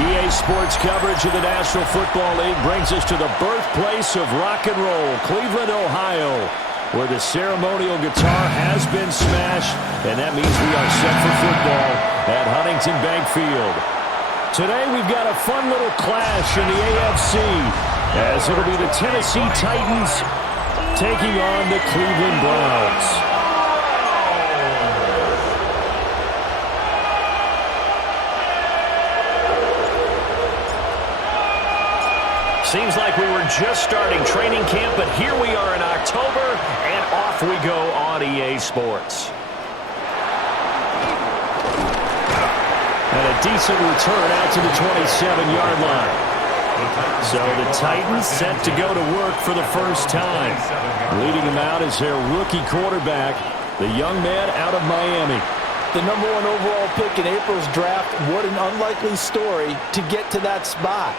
EA Sports coverage of the National Football League brings us to the birthplace of rock and roll, Cleveland, Ohio, where the ceremonial guitar has been smashed, and that means we are set for football at Huntington Bank Field. Today we've got a fun little clash in the AFC, as it'll be the Tennessee Titans taking on the Cleveland Browns. Seems like we were just starting training camp, but here we are in October, and off we go on EA Sports. And a decent return out to the 27-yard line. So the Titans set to go to work for the first time. Leading them out is their rookie quarterback, the young man out of Miami. The #1 overall pick in April's draft, what an unlikely story to get to that spot.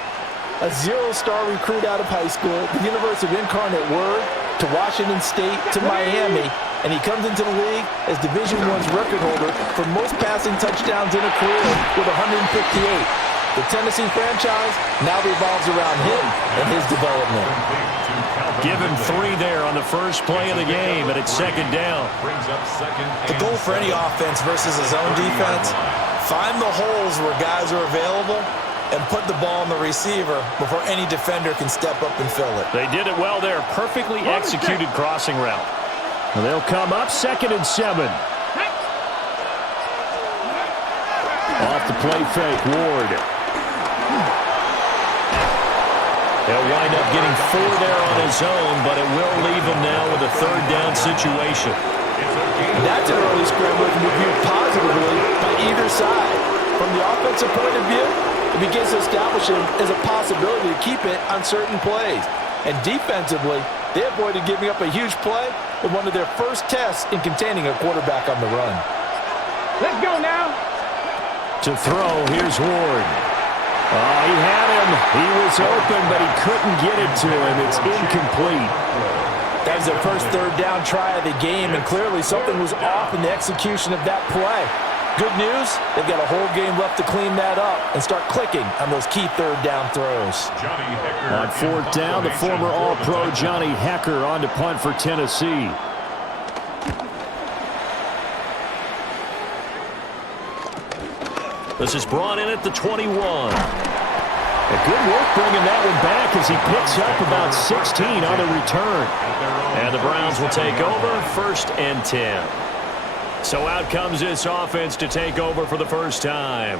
A zero-star recruit out of high school, the University of Incarnate Word, to Washington State, to Miami, and he comes into the league as Division I's record holder for most passing touchdowns in a career with 158. The Tennessee franchise now revolves around him and his development. Give him 3 there on the first play of the game, and it's second down. The goal for any offense versus a zone defense, find the holes where guys are available and put the ball on the receiver before any defender can step up and fill it. They did it well there. Perfectly executed crossing route. And they'll come up 2nd and 7. Off the play fake, Ward. They'll wind up getting 4 there on his own, but it will leave him now with a 3rd down situation. That's an early scramble that can be viewed positively by either side. From the offensive point of view, it begins to establish him as a possibility to keep it on certain plays. And defensively, they avoided giving up a huge play with one of their first tests in containing a quarterback on the run. Let's go now. To throw, here's Ward. He had him. He was open, but he couldn't get it to him. It's incomplete. That was their first 3rd down try of the game, and clearly something was off in the execution of that play. Good news, they've got a whole game left to clean that up and start clicking on those key 3rd down throws. On 4th down, the former All-Pro Johnny Hecker on to punt for Tennessee. This is brought in at the 21. A good work bringing that one back as he picks up about 16 on the return. And the Browns will take over 1st and 10. So out comes this offense to take over for the first time.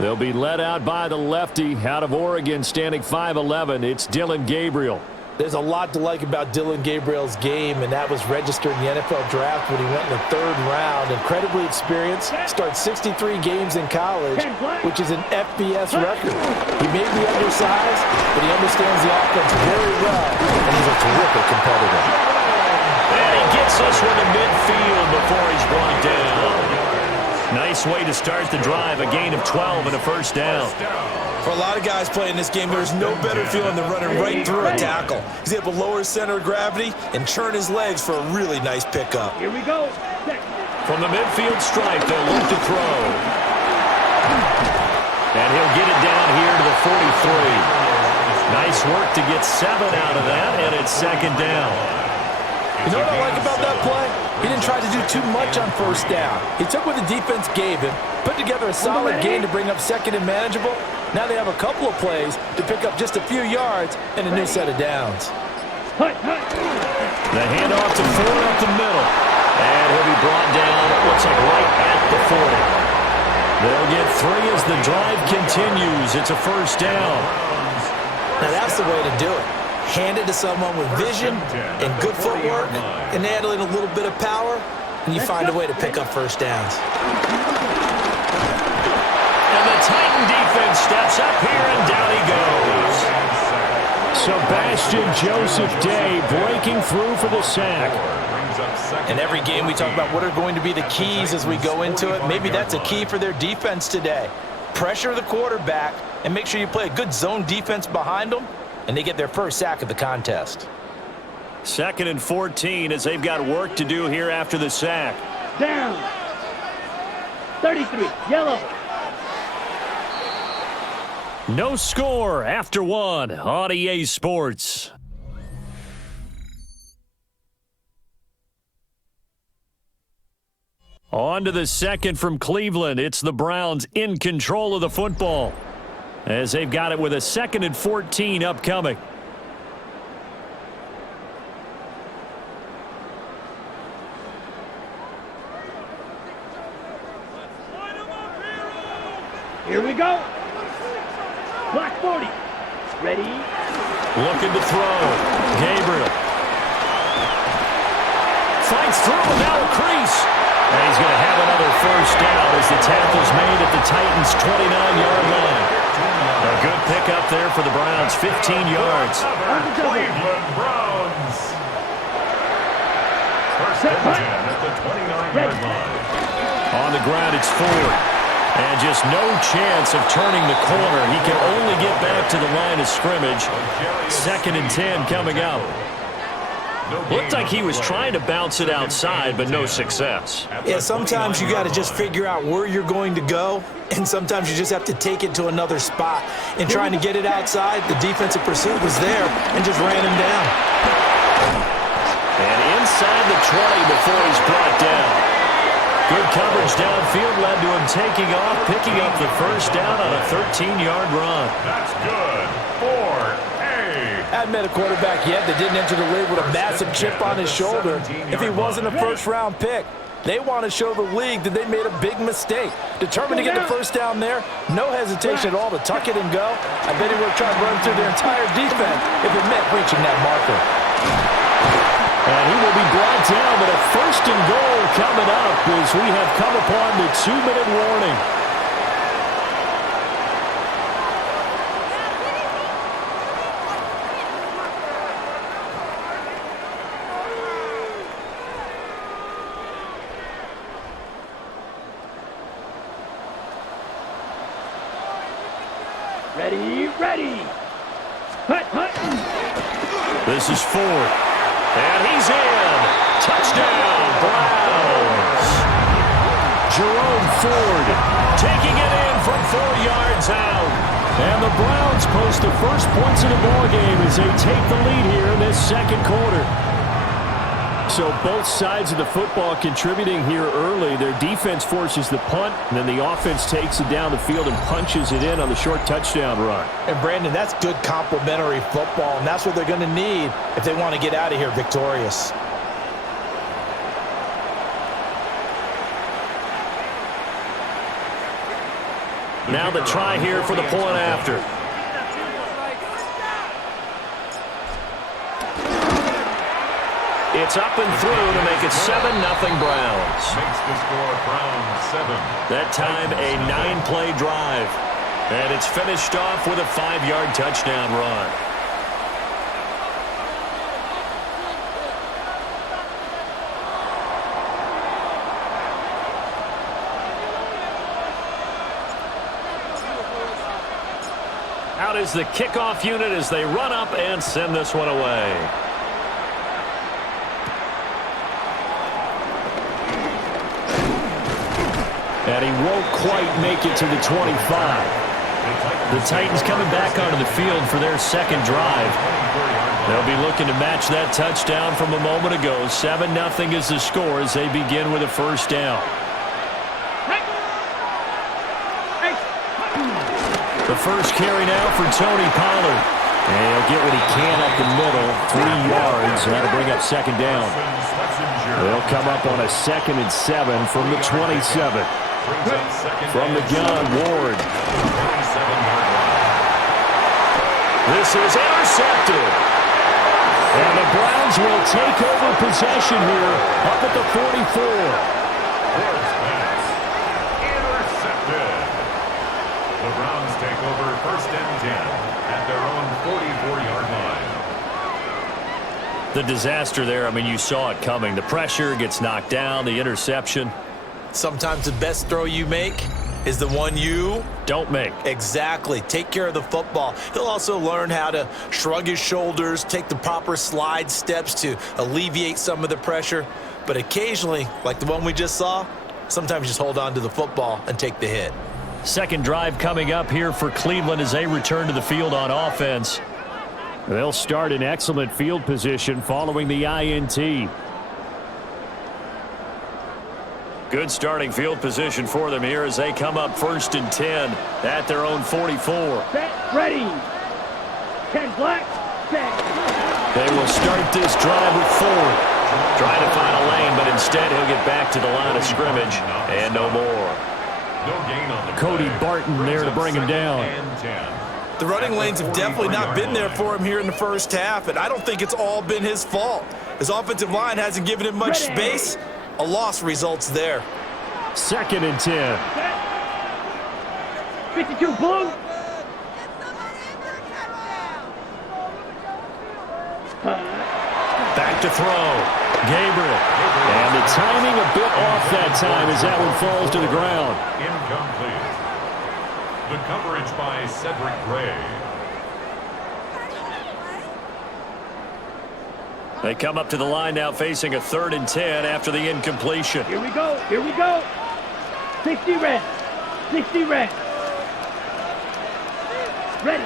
They'll be led out by the lefty out of Oregon, standing 5'11". It's Dillon Gabriel. There's a lot to like about Dillon Gabriel's game, and that was registered in the NFL draft when he went in the 3rd round. Incredibly experienced, starts 63 games in college, which is an FBS record. He may be undersized, but he understands the offense very well, and he's a terrific competitor. And he gets this one to midfield before he's brought down. Nice way to start the drive, a gain of 12 and a 1st down. For a lot of guys playing this game, there's no better feeling than running right through a tackle. He's able to lower his center of gravity and churn his legs for a really nice pickup. Here we go. From the midfield stripe, they'll look to throw. And he'll get it down here to the 43. Nice work to get 7 out of that, and it's 2nd down. You know what I like about that play? He didn't try to do too much on 1st down. He took what the defense gave him, put together a solid gain to bring up 2nd and manageable. Now they have a couple of plays to pick up just a few yards and a new set of downs. The handoff to Ford up the middle. And he'll be brought down, it looks like right at the 40. They'll get 3 as the drive continues. It's a 1st down. Now that's the way to do it. Hand it to someone with vision and good footwork, and add in a little bit of power, and you find a way to pick up 1st downs. And the Titan defense steps up here, and down he goes. Sebastian Joseph Day breaking through for the sack. In every game we talk about what are going to be the keys as we go into it. Maybe that's a key for their defense today. Pressure the quarterback and make sure you play a good zone defense behind them, and they get their first sack of the contest. 2nd and 14 as they've got work to do here after the sack. Down. 33, yellow. No score after one on EA Sports. On to the second from Cleveland. It's the Browns in control of the football as they've got it with a 2nd and 14 upcoming. Here we go. Block 40. Ready? Looking to throw. Gabriel. Fights through without a crease. And he's going to have another first down as the tackle's made at the Titans' 29-yard line. A good pickup there for the Browns, 15 yards. Cleveland Browns. First and 10 at the 29-yard line. On the ground, it's Ford. And just no chance of turning the corner. He can only get back to the line of scrimmage. 2nd and 10 coming up. Looked like he was trying to bounce it outside, but no success. Yeah, sometimes you got to just figure out where you're going to go, and sometimes you just have to take it to another spot. In trying to get it outside, the defensive pursuit was there and just ran him down. And inside the 20 before he's brought down. Good coverage downfield led to him taking off, picking up the first down on a 13-yard run. That's good. 4A. I've met a quarterback yet that didn't enter the league with a massive chip on his shoulder if he wasn't a first-round pick. They want to show the league that they made a big mistake. Determined to get the first down there, no hesitation at all to tuck it and go. I bet he would have tried to run through their entire defense if it meant reaching that marker. And he will be brought down, but a 1st and goal coming up as we have come upon the 2-minute warning. Ready, ready. Hut, hut. This is Ford. And he's in. Touchdown, Browns. Jerome Ford taking it in from 4 yards out. And the Browns post the first points of the ballgame as they take the lead here in this 2nd quarter. So both sides of the football contributing here early. Their defense forces the punt, and then the offense takes it down the field and punches it in on the short touchdown run. And, Brandon, that's good complementary football, and that's what they're going to need if they want to get out of here victorious. Now the try here for the point after. It's up and through to make it 7-0 Browns. Makes the score Browns 7. That time a 9-play drive. And it's finished off with a 5-yard touchdown run. Out is the kickoff unit as they run up and send this one away. And he won't quite make it to the 25. The Titans coming back onto the field for their 2nd drive. They'll be looking to match that touchdown from a moment ago. 7-0 is the score as they begin with a first down. The first carry now for Tony Pollard. And he'll get what he can up the middle. 3 yards. That'll bring up 2nd down. They'll come up on a 2nd and 7 from the 27. From the gun, Ward. This is intercepted. And the Browns will take over possession here up at the 44. Ward's pass. Intercepted. The Browns take over 1st and 10 at their own 44-yard line. The disaster there, I mean, you saw it coming. The pressure gets knocked down, the interception. Sometimes the best throw you make is the one you don't make. Exactly. Take care of the football. He'll also learn how to shrug his shoulders, take the proper slide steps to alleviate some of the pressure. But occasionally, like the one we just saw, sometimes just hold on to the football and take the hit. Second drive coming up here for Cleveland as they return to the field on offense. They'll start in excellent field position following the INT. Good starting field position for them here as they come up 1st and 10 at their own 44. Set, ready. 10 black, set. They will start this drive with Ford. Trying to find a lane, but instead he'll get back to the line of scrimmage and no more. No gain on the Cody play. Barton there to bring him down. And 10. The running lanes have definitely not been there for him here in the first half, and I don't think it's all been his fault. His offensive line hasn't given him much space. A loss results there. 2nd and 10. 52 blue. Back to throw. Gabriel. And the timing a bit off that time as that one falls to the ground. Incomplete. The coverage by Cedric Gray. They come up to the line now facing a 3rd and 10 after the incompletion. Here we go. Here we go. 60 red. 60 red. Ready.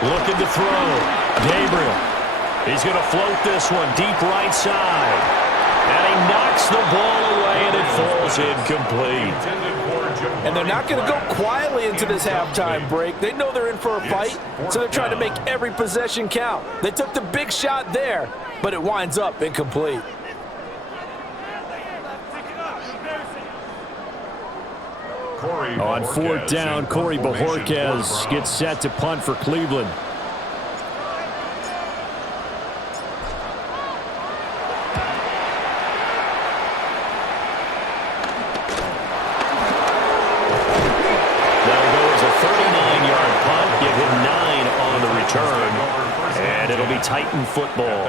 Looking to throw. Gabriel. He's going to float this one deep right side. And he knocks the ball away, and it falls incomplete. And they're not going to go quietly into this halftime break. They know they're in for a fight, so they're trying to make every possession count. They took the big shot there, but it winds up incomplete. On 4th down, Corey Bajorquez gets set to punt for Cleveland. And it'll be Titan football.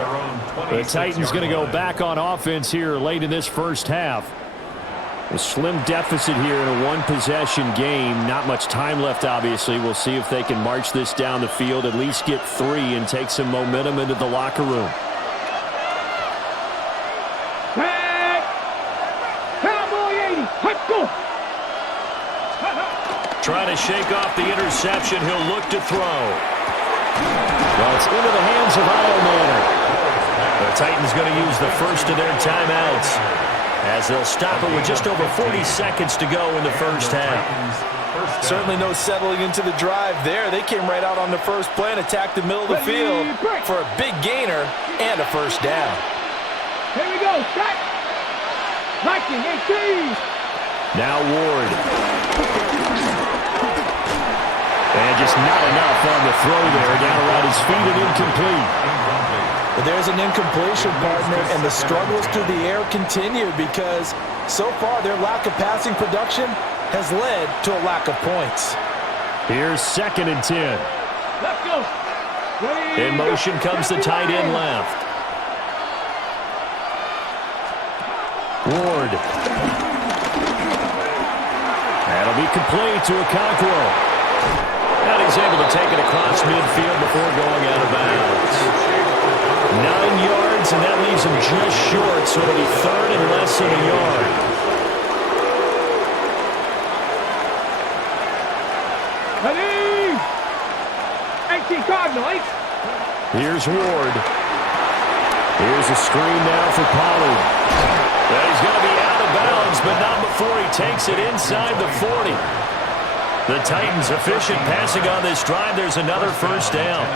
The Titans going to go back on offense here late in this first half. A slim deficit here in a one-possession game. Not much time left, obviously. We'll see if they can march this down the field, at least get 3, and take some momentum into the locker room. Cowboy 80. Let's go. Trying to shake off the interception. He'll look to throw. Well, it's into the hands of Manor. The Titans going to use the first of their timeouts as they'll stop it with just over 40 seconds to go in the first half. Certainly no settling into the drive there. They came right out on the first play and attacked the middle of the field for a big gainer and a first down. Here we go. Shot. Liking 18. Now Ward. And just not enough on the throw there. Down around his feet and incomplete. But there's an incompletion, partner, and the struggles through the air continue because so far their lack of passing production has led to a lack of points. Here's 2nd and 10. Let's go. Ready. In motion comes the tight end left. Ward. That'll be complete to Okonkwo. And he's able to take it across midfield before going out of bounds. 9 yards, and that leaves him just short, so it'll be 3rd and less than a yard. Ready. 18 Cardinals. Here's Ward. Here's a screen now for Pollard. And he's going to be out of bounds, but not before he takes it inside the 40. The Titans efficient passing on this drive. There's another first down.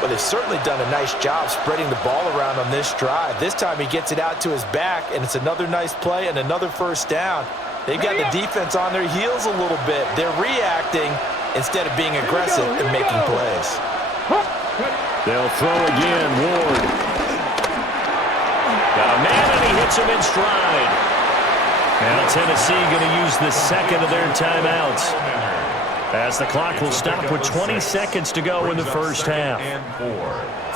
But they've certainly done a nice job spreading the ball around on this drive. This time he gets it out to his back, and it's another nice play and another first down. They've got the defense on their heels a little bit. They're reacting instead of being aggressive and making plays. They'll throw again. Ward. Got a man, and he hits him in stride. Now Tennessee going to use the second of their timeouts as the clock will stop with 20 seconds to go in the first half.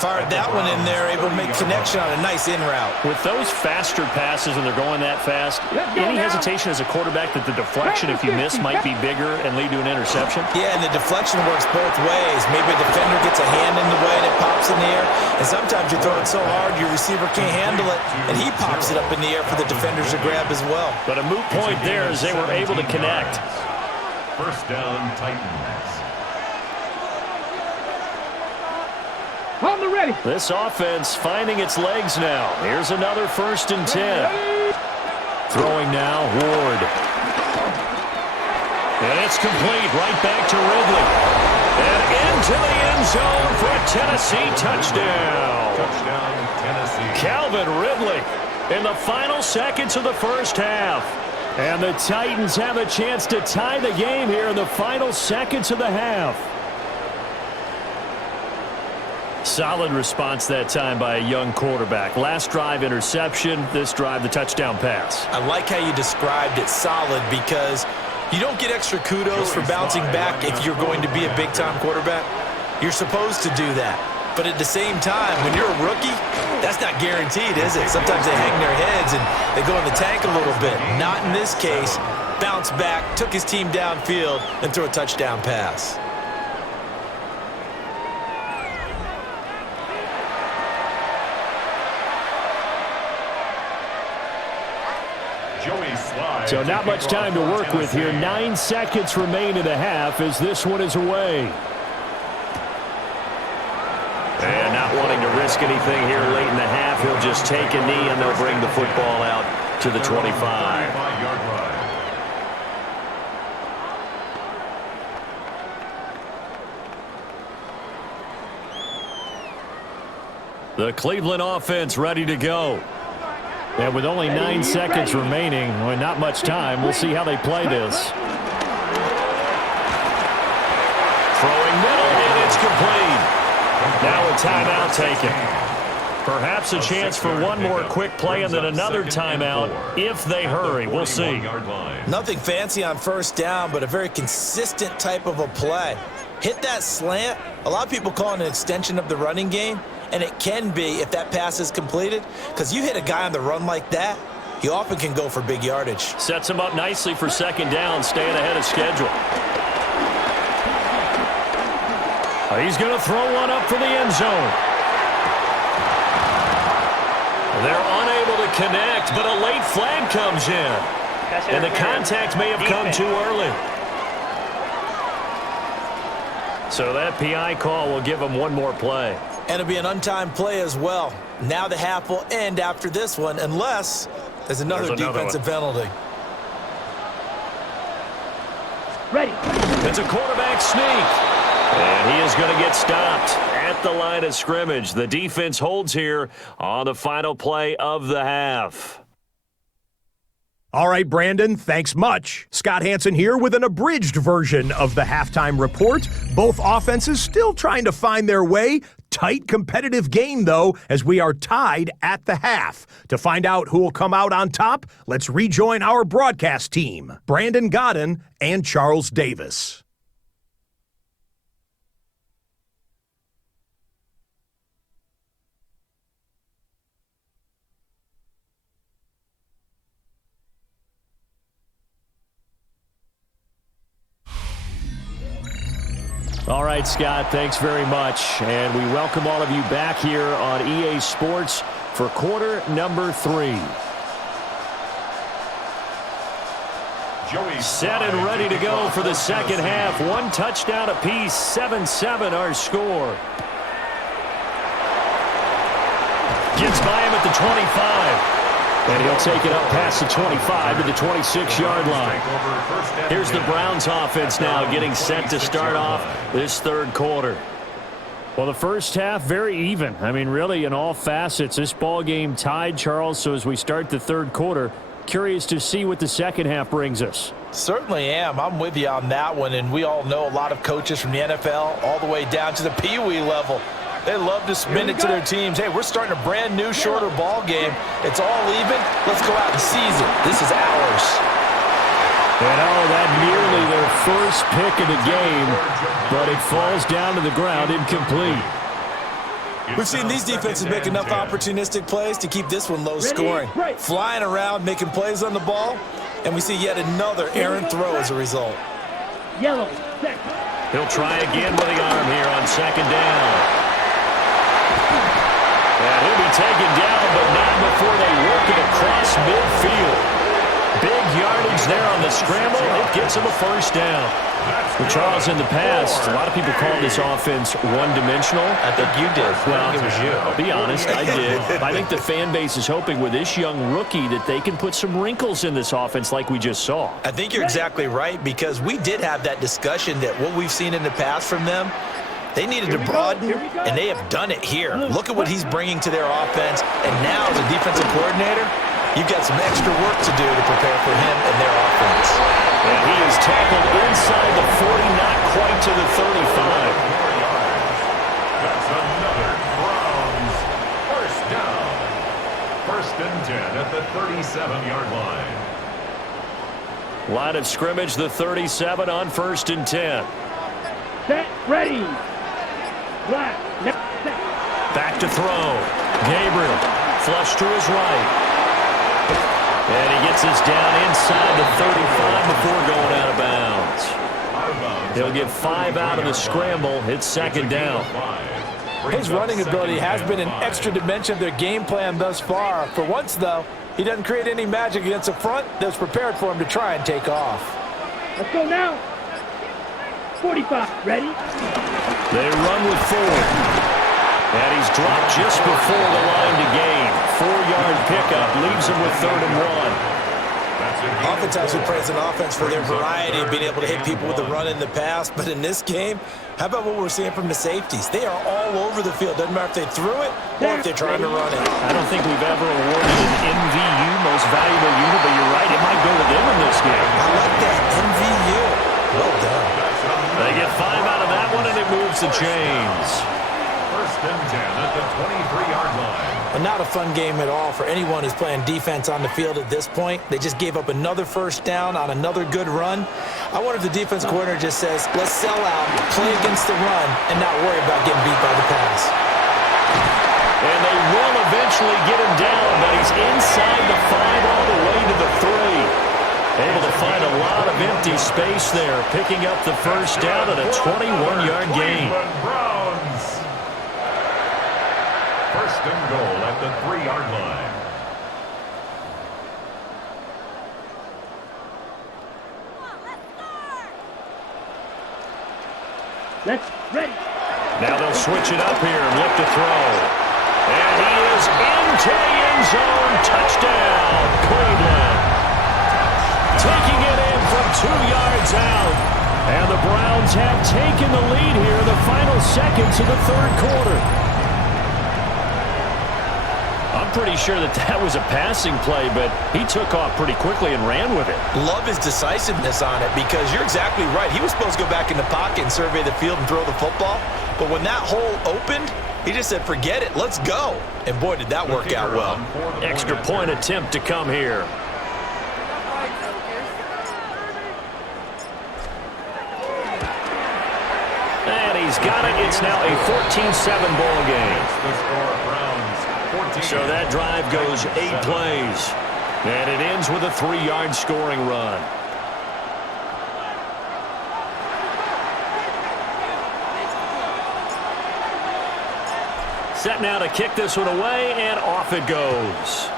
Fired that one in there, able to make connection on a nice in route. With those faster passes and they're going that fast, any hesitation as a quarterback that the deflection, if you miss, might be bigger and lead to an interception? Yeah, and the deflection works both ways. Maybe a defender gets a hand in the way and it pops in the air, and sometimes you throw it so hard your receiver can't handle it, and he pops it up in the air for the defenders to grab as well. But a moot point there as they were able to connect. First down, Titans. On the ready. This offense finding its legs now. Here's another 1st and 10. Throwing now, Ward. And it's complete right back to Ridley. And into the end zone for a Tennessee touchdown. Touchdown, Tennessee. Calvin Ridley in the final seconds of the first half. And the Titans have a chance to tie the game here in the final seconds of the half. Solid response that time by a young quarterback. Last drive, interception. This drive, the touchdown pass. I like how you described it, solid, because you don't get extra kudos for bouncing back if you're going to be a big-time quarterback. You're supposed to do that. But at the same time, when you're a rookie, that's not guaranteed, is it? Sometimes they hang their heads and they go in the tank a little bit. Not in this case. Bounce back, took his team downfield, and threw a touchdown pass. So not much time to work with here. 9 seconds remain in the half as this one is away. And not wanting to risk anything here late in the half, he'll just take a knee and they'll bring the football out to the 25. The Cleveland offense ready to go. And with only 9 seconds remaining, well, not much time, we'll see how they play this. Throwing middle, and it's complete. Now a timeout taken. Perhaps a chance for one more quick play and then another timeout if they hurry. We'll see. Nothing fancy on first down, but a very consistent type of a play. Hit that slant. A lot of people call it an extension of the running game. And it can be if that pass is completed, because you hit a guy on the run like that, he often can go for big yardage. Sets him up nicely for second down, staying ahead of schedule. He's going to throw one up for the end zone. They're unable to connect, but a late flag comes in. And the contact may have come too early. So that PI call will give him one more play. And it'll be an untimed play as well. Now the half will end after this one, unless there's another defensive penalty. Ready. It's a quarterback sneak. And he is going to get stopped at the line of scrimmage. The defense holds here on the final play of the half. All right, Brandon, thanks much. Scott Hanson here with an abridged version of the halftime report. Both offenses still trying to find their way. Tight competitive game, though, as we are tied at the half. To find out who will come out on top, let's rejoin our broadcast team, Brandon Godden and Charles Davis. All right, Scott, thanks very much. And we welcome all of you back here on EA Sports for quarter number 3. Set and ready to go for the second half. One touchdown apiece, 7-7 our score. Gets by him at the 25. And he'll take it up past the 25 to the 26-yard line. Here's the Browns offense now getting set to start off this third quarter. Well, the first half, very even. I mean, really, in all facets, this ball game tied, Charles. So as we start the third quarter, curious to see what the second half brings us. Certainly am. I'm with you on that one. And we all know a lot of coaches from the NFL all the way down to the Pee Wee level. They love to spin it to their teams. Hey, we're starting a brand new, shorter ball game. It's all even. Let's go out and seize it. This is ours. And that nearly their first pick of the game, but it falls down to the ground incomplete. We've seen these defenses make enough opportunistic plays to keep this one low scoring. Flying around, making plays on the ball, and we see yet another errant throw as a result. Yellow, set. He'll try again with the arm here on second down. And he'll be taken down, but not before they work it across midfield. Big yardage there on the scramble. It gets him a first down. Well, Charles, in the past, a lot of people call this offense one-dimensional. I think you did. Well, I think it was you. I'll be honest, I did. I think the fan base is hoping with this young rookie that they can put some wrinkles in this offense like we just saw. I think you're exactly right, because we did have that discussion that what we've seen in the past from them, they needed to broaden, and they have done it here. Look at what he's bringing to their offense, and now as a defensive coordinator, you've got some extra work to do to prepare for him and their offense. And he is tackled inside the 40, not quite to the 35. That's another Browns first down. First and 10 at the 37-yard line. Line of scrimmage, the 37 on first and 10. Set, ready. Black, left, set. Back to throw. Gabriel, flush to his right. And he gets us down inside the 35 before going out of bounds. He'll get 5 out of the scramble. It's second down. His running ability has been an extra dimension of their game plan thus far. For once, though, he doesn't create any magic against a front that's prepared for him to try and take off. Let's go now. 45, ready. They run with 4. And he's dropped just before the line to gain. 4-yard pickup leaves him with 3rd and 1. Oftentimes we praise an offense for their variety of being able to hit people with the run in the pass, but in this game, how about what we're seeing from the safeties? They are all over the field. Doesn't matter if they threw it or if they're trying to run it. I don't think we've ever awarded an MVU, most valuable unit, but you're right, it might go to them in this game. I like that, MVU. Well done. They get 5 out of that one, and it moves the chains. First and 10 at the 23-yard line. And not a fun game at all for anyone who's playing defense on the field at this point. They just gave up another first down on another good run. I wonder if the defense coordinator just says, let's sell out, play against the run, and not worry about getting beat by the pass. And they will eventually get him down, but he's inside the 5 all the way to the 3. Able to find a lot of empty space there, picking up the first down at a 21-yard gain. First and goal at the 3-yard line. Let's ready. Now they'll switch it up here and look to throw. And he is into the end zone. Touchdown, Cleveland. Taking it in from 2 yards out. And the Browns have taken the lead here in the final seconds of the 3rd quarter. I'm pretty sure that was a passing play, but he took off pretty quickly and ran with it. Love his decisiveness on it, because you're exactly right. He was supposed to go back in the pocket and survey the field and throw the football. But when that hole opened, he just said, forget it, let's go. And boy, did that work out well. Extra point attempt to come here. And he's got it. It's now a 14-7 ball game. So that drive goes 8 plays. And it ends with a 3-yard scoring run. Set now to kick this one away, and off it goes.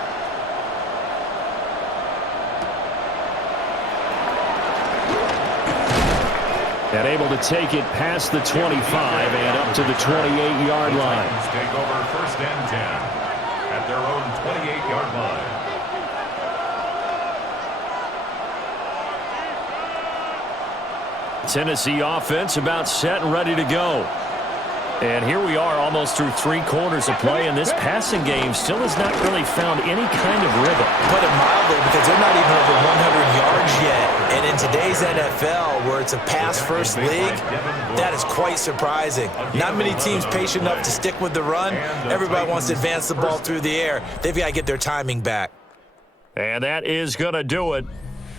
And able to take it past the 25 and up to the 28-yard line. Take over first and 10 at their own 28-yard line. Tennessee offense about set and ready to go. And here we are almost through 3 quarters of play, and this passing game still has not really found any kind of rhythm. Put it mildly, because they're not even over 100 yards yet. And in today's NFL, where it's a pass-first league, that is quite surprising. Not many teams patient enough to stick with the run. Everybody wants to advance the ball through the air. They've got to get their timing back. And that is going to do it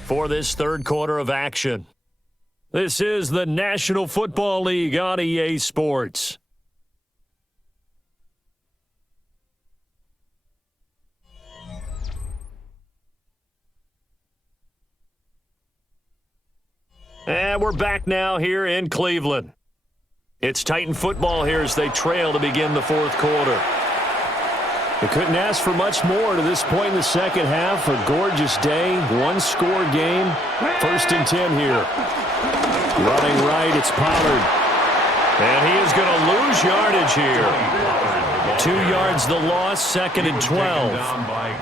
for this 3rd quarter of action. This is the National Football League on EA Sports. And we're back now here in Cleveland. It's Titan football here as they trail to begin the 4th quarter. They couldn't ask for much more to this point in the second half. A gorgeous day, one-score game. 1st and 10 here. Running right, it's Pollard. And he is going to lose yardage here. 2 yards the loss, 2nd and 12.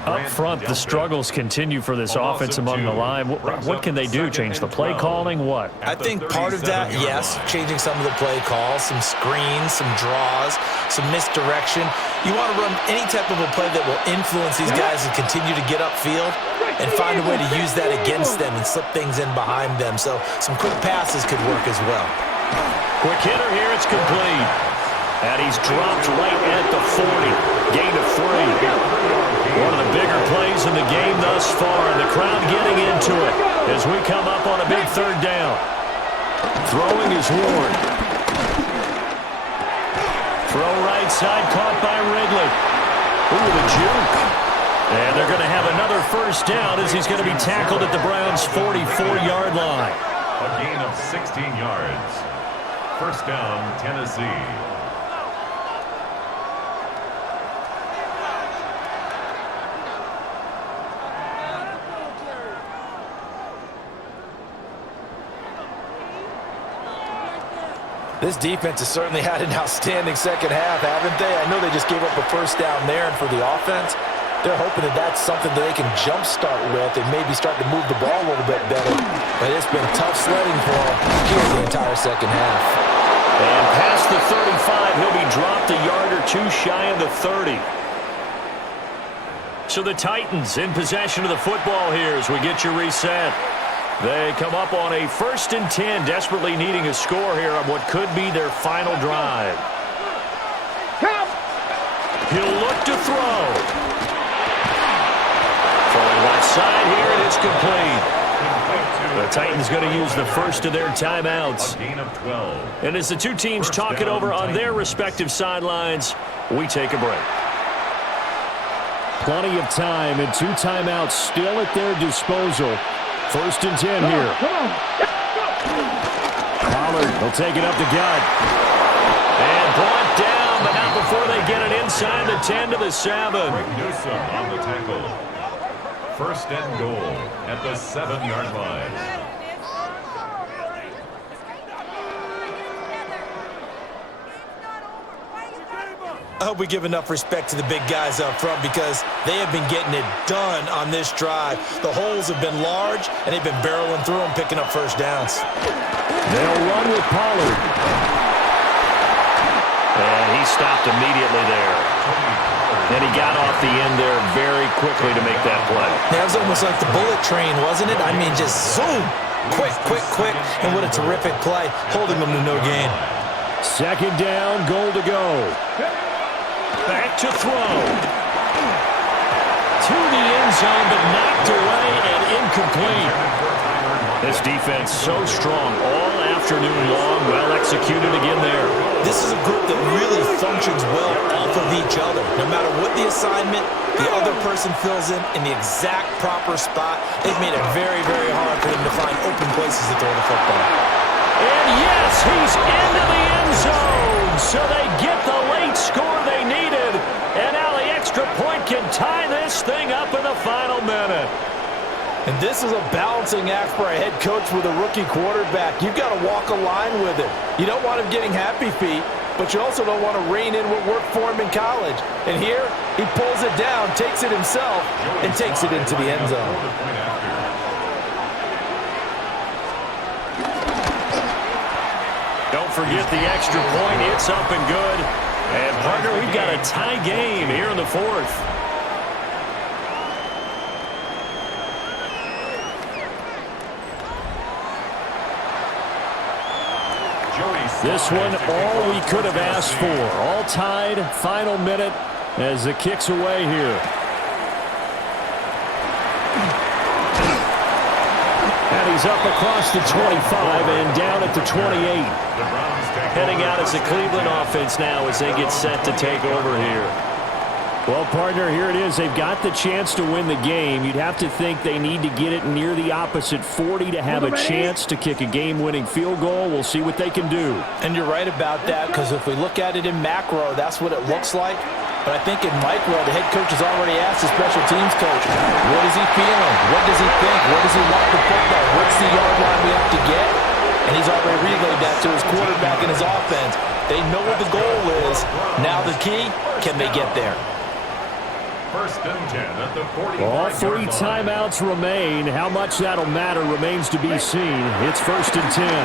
Up front, the struggles continue for this offense among the line. What can they do? Change the play calling? What? I think part of that, yes, changing some of the play calls, some screens, some draws, some misdirection. You want to run any type of a play that will influence these guys and continue to get upfield and find a way to use that against them and slip things in behind them. So some quick passes could work as well. Quick hitter here, it's complete. And he's dropped right at the 40. Gain of 3. One of the bigger plays in the game thus far. And the crowd getting into it as we come up on a big 3rd down. Throwing is Ward. Throw right side, caught by Ridley. Ooh, the juke. And they're going to have another 1st down as he's going to be tackled at the Browns' 44-yard line. A gain of 16 yards. 1st down, Tennessee. This defense has certainly had an outstanding second half, haven't they? I know they just gave up a 1st down there, and for the offense, they're hoping that that's something that they can jumpstart with and maybe start to move the ball a little bit better. But it's been tough sledding for them here the entire second half. And past the 35, he'll be dropped a yard or 2 shy of the 30. So the Titans in possession of the football here as we get you reset. They come up on a 1st and 10, desperately needing a score here on what could be their final drive. He'll look to throw. Throwing left side here, and it's complete. The Titans going to use the first of their timeouts. A gain of 12. And as the two teams talk it over on their respective sidelines, we take a break. Plenty of time and 2 timeouts still at their disposal. 1st and 10 here. Pollard will take it up the gut. And brought down, but not before they get it inside the 10 to the 7. Newsom on the tackle. 1st and goal at the 7-yard line. I hope we give enough respect to the big guys up front because they have been getting it done on this drive. The holes have been large, and they've been barreling through them, picking up 1st downs. They'll run with Pollard. And he stopped immediately there. And he got off the end there very quickly to make that play. That was almost like the bullet train, wasn't it? I mean, just zoom. Quick, quick, quick. And what a terrific play, holding them to no gain. 2nd down, goal to go. Back to throw. To the end zone, but knocked away and incomplete. This defense so strong all afternoon long. Well executed again there. This is a group that really functions well off of each other. No matter what the assignment, the other person fills in the exact proper spot. They've made it very, very hard for them to find open places to throw the football. And yes, he's into the end zone. So they get the late score they needed. And now the extra point can tie this thing up in the final minute. And this is a balancing act for a head coach with a rookie quarterback. You've got to walk a line with him. You don't want him getting happy feet, but you also don't want to rein in what worked for him in college. And here, he pulls it down, takes it himself, and takes it into the end zone. Don't forget the extra point. It's up and good. And, partner, we've got a tie game here in the 4th. This one, all we could have asked for. All tied, final minute as the kick's away here. And he's up across the 25 and down at the 28. Heading out as the Cleveland offense now as they get set to take over here. Well, partner, here it is. They've got the chance to win the game. You'd have to think they need to get it near the opposite 40 to have a chance to kick a game-winning field goal. We'll see what they can do. And you're right about that, because if we look at it in macro, that's what it looks like. But I think in micro, the head coach has already asked the special teams coach, what is he feeling? What does he think? Where does he want the football? What's the yard line we have to get? And he's already relayed that to his quarterback and his offense. They know what the goal is. Now the key, can they get there? First and 10 at the 45. All 3 timeouts remain. How much that'll matter remains to be seen. It's first and 10. And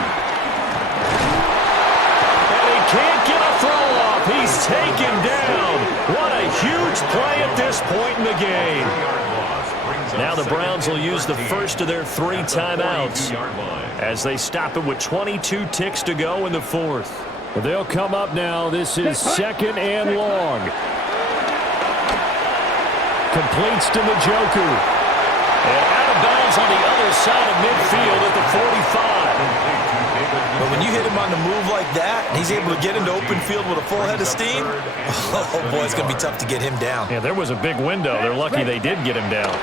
he can't get a throw off. He's taken down. What a huge play at this point in the game. Now the Browns will use the first of their 3 timeouts as they stop it with 22 ticks to go in the 4th. They'll come up now. This is second and long. Completes to Njoku. And out of bounds on the other side of midfield at the 45. But when you hit him on the move like that, and he's able to get into open field with a full head of steam, oh boy, it's going to be tough to get him down. Yeah, there was a big window. They're lucky they did get him down.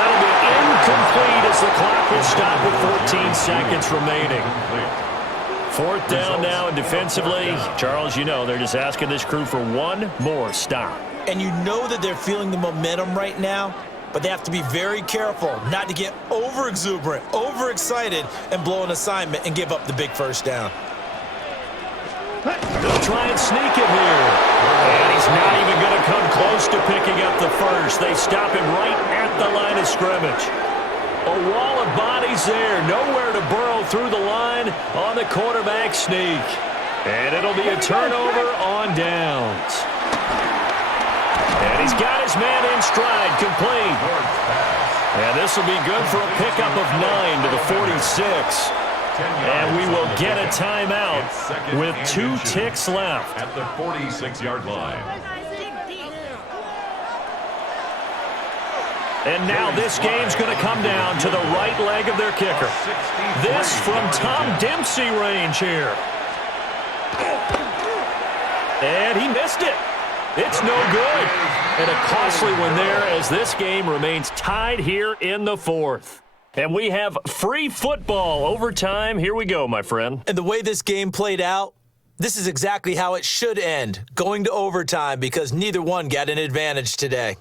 That'll be incomplete as the clock will stop with 14 seconds remaining. 4th down now, and defensively, Charles, you know, they're just asking this crew for one more stop. And you know that they're feeling the momentum right now, but they have to be very careful not to get over-exuberant, over-excited, and blow an assignment and give up the big first down. They'll try and sneak it here. And he's not even going to come close to picking up the first. They stop him right at the line of scrimmage. A wall of bodies there. Nowhere to burrow through the line on the quarterback sneak. And it'll be a turnover on downs. And he's got his man in stride, complete. And this will be good for a pickup of 9 to the 46. And we will get a timeout with 2 ticks left. At the 46-yard line. And now this game's going to come down to the right leg of their kicker. This from Tom Dempsey range here. And he missed it. It's no good. And a costly one there as this game remains tied here in the 4th. And we have free football overtime. Here we go, my friend. And the way this game played out, this is exactly how it should end, going to overtime, because neither one got an advantage today.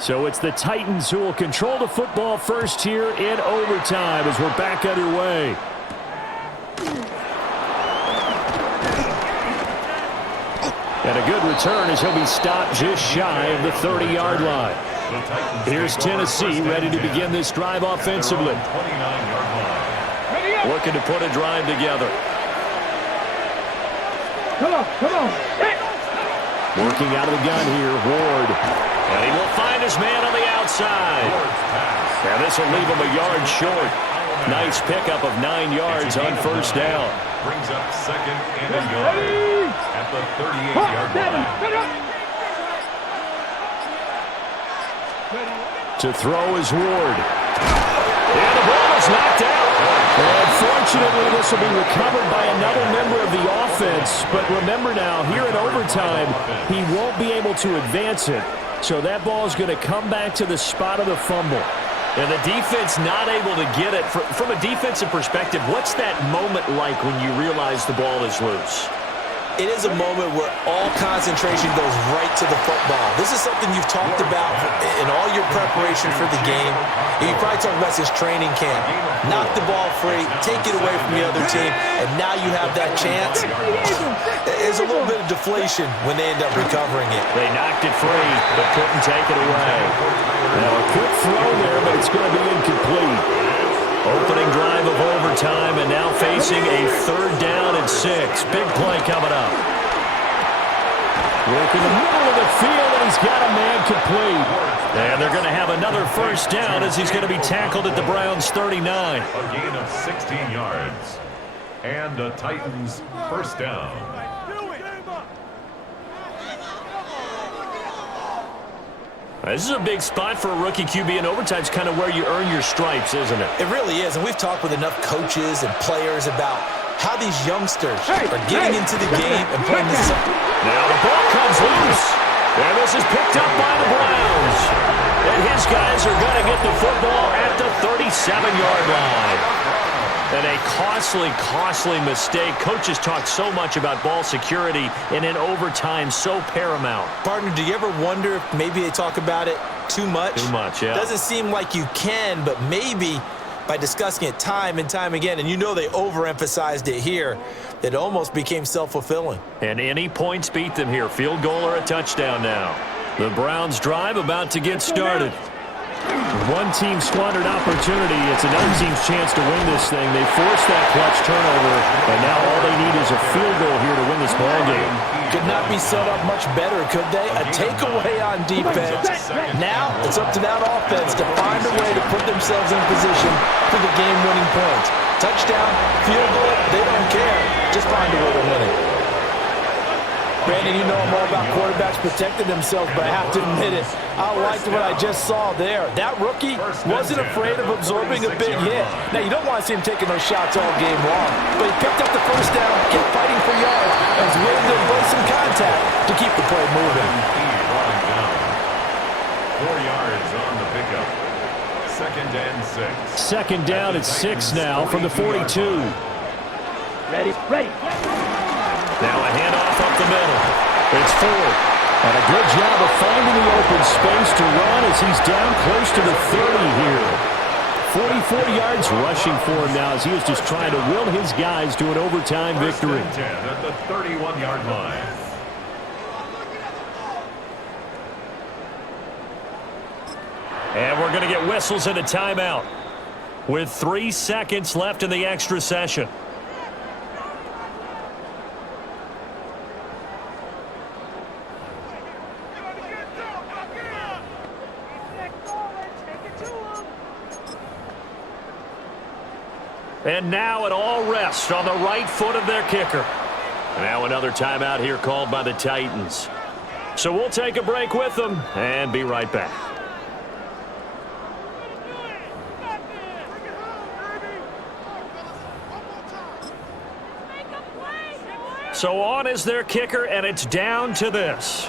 So it's the Titans who will control the football first here in overtime as we're back underway. And a good return as he'll be stopped just shy of the 30-yard line. Here's Tennessee ready to begin this drive offensively. Looking to put a drive together. Come on, come on. Hey. Working out of the gun here, Ward. And he will find his man on the outside. And this will leave him a yard short. Nice pickup of 9 yards on first down. Brings up second and a yard at the 38-yard line. To throw is Ward. And the ball is knocked out. And fortunately, this will be recovered by another member of the offense. But remember now, here in overtime, he won't be able to advance it. So that ball is going to come back to the spot of the fumble. And the defense not able to get it. From a defensive perspective, what's that moment like when you realize the ball is loose? It is a moment where all concentration goes right to the football. This is something you've talked about in all your preparation for the game. You probably talked about this training camp. Knock the ball free, take it away from the other team, and now you have that chance. There's a little bit of deflation when they end up recovering it. They knocked it free, but couldn't take it away. Now a quick throw there, but it's going to be incomplete. Opening drive of overtime, and now facing a 3rd down and 6. Big play coming up. Work in the middle of the field, and he's got a man complete. And they're going to have another first down as he's going to be tackled at the Browns' 39. A gain of 16 yards. And the Titans first down. This is a big spot for a rookie QB, and overtime's kind of where you earn your stripes, isn't it? It really is, and we've talked with enough coaches and players about how these youngsters are getting into the game and playing this. Now the ball comes loose, and this is picked up by the Browns. And his guys are going to get the football at the 37-yard line. And a costly mistake. Coaches talk so much about ball security, and in overtime, so paramount. Partner, do you ever wonder if maybe they talk about it too much? Too much, yeah. Doesn't seem like you can, but maybe by discussing it time and time again, and you know they overemphasized it here, that it almost became self-fulfilling. And any points beat them here. Field goal or a touchdown now. The Browns drive about to get started. One team squandered opportunity. It's another team's chance to win this thing. They forced that clutch turnover, and now all they need is a field goal here to win this ball game. Could not be set up much better, could they? A takeaway on defense. Now it's up to that offense to find a way to put themselves in position for the game-winning points. Touchdown, field goal, they don't care. Just find a way to win it. Brandon, you know I'm all about quarterbacks protecting themselves, but I have to admit it. I liked what I just saw there. That rookie wasn't afraid of absorbing a big hit. Now, you don't want to see him taking those shots all game long, but he picked up the first down, kept fighting for yards, and was willing to embrace some contact to keep the play moving. 4 yards on the pickup. 2nd and 6. Second down at 6 now from the 42. Ready. Now a handoff up the middle. It's Ford. And a good job of finding the open space to run as he's down close to the 30 here. 44 yards rushing for him now as he is just trying to will his guys to an overtime victory. 10 at the 31-yard line. And we're going to get whistles and a timeout with 3 seconds left in the extra session. And now it all rests on the right foot of their kicker. Now another timeout here called by the Titans. So we'll take a break with them and be right back. So on is their kicker, and it's down to this.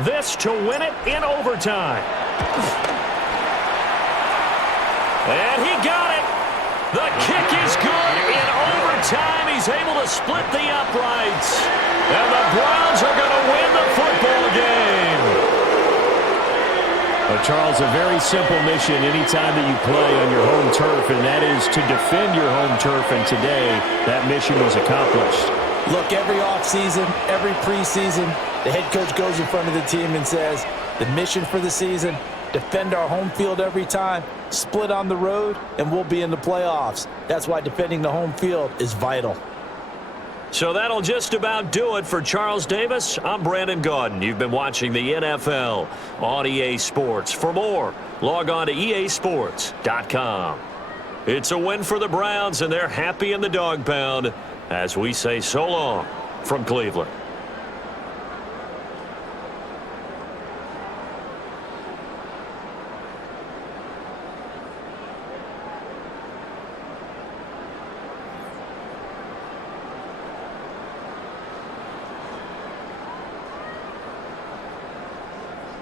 This to win it in overtime. And he got it. The kick is good in overtime. He's able to split the uprights. And the Browns are going to win the football game. Well, Charles, a very simple mission anytime that you play on your home turf, and that is to defend your home turf. And today, that mission was accomplished. Look, every offseason, every preseason, the head coach goes in front of the team and says, the mission for the season, defend our home field every time, split on the road, and we'll be in the playoffs. That's why defending the home field is vital. So that'll just about do it for Charles Davis. I'm Brandon Gaudin. You've been watching the NFL on EA Sports. For more, log on to easports.com. It's a win for the Browns, and they're happy in the dog pound as we say so long from Cleveland.